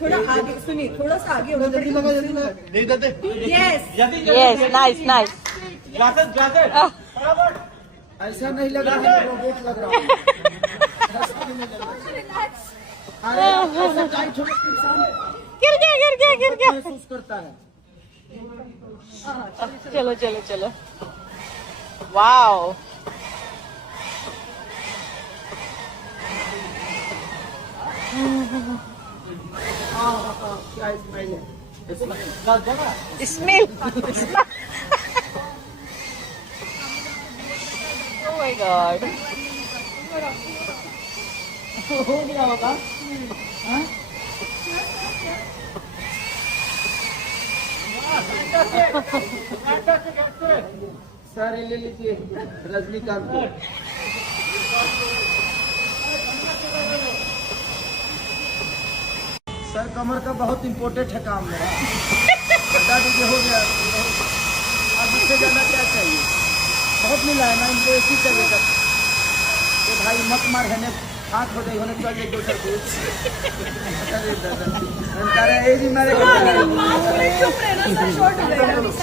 थोड़ा आगे सुनिए, थोड़ा सा आगे होगा। जल्दी लगा, जल्दी लगा। नहीं देते। Yes yes, nice nice. Glasses glasses ऐसा नहीं लग रहा है, रोबोट लग रहा है। अरे ऐसा टाइट होने से इंसान गिर गया। महसूस करता है। चलो चलो चलो। वाओ, क्या स्माइल है। स्मेल। Oh my God. हो गया होगा। हाँ? सारे ले लीजिए रजनीकांत को। सर कमर का बहुत इम्पोर्टेंट है काम मेरा। बता दीजिए, हो गया। अब इससे जाना क्या चाहिए? बहुत मिला है ना इनको, इसी चलेगा। तो भाई मत मार है ने हाथ हो जाए होने चल जाए दोसर कुछ। अरे दादा, अंतारा ए जी मारे। चुप रहना सर, शॉर्ट हो जाएगा।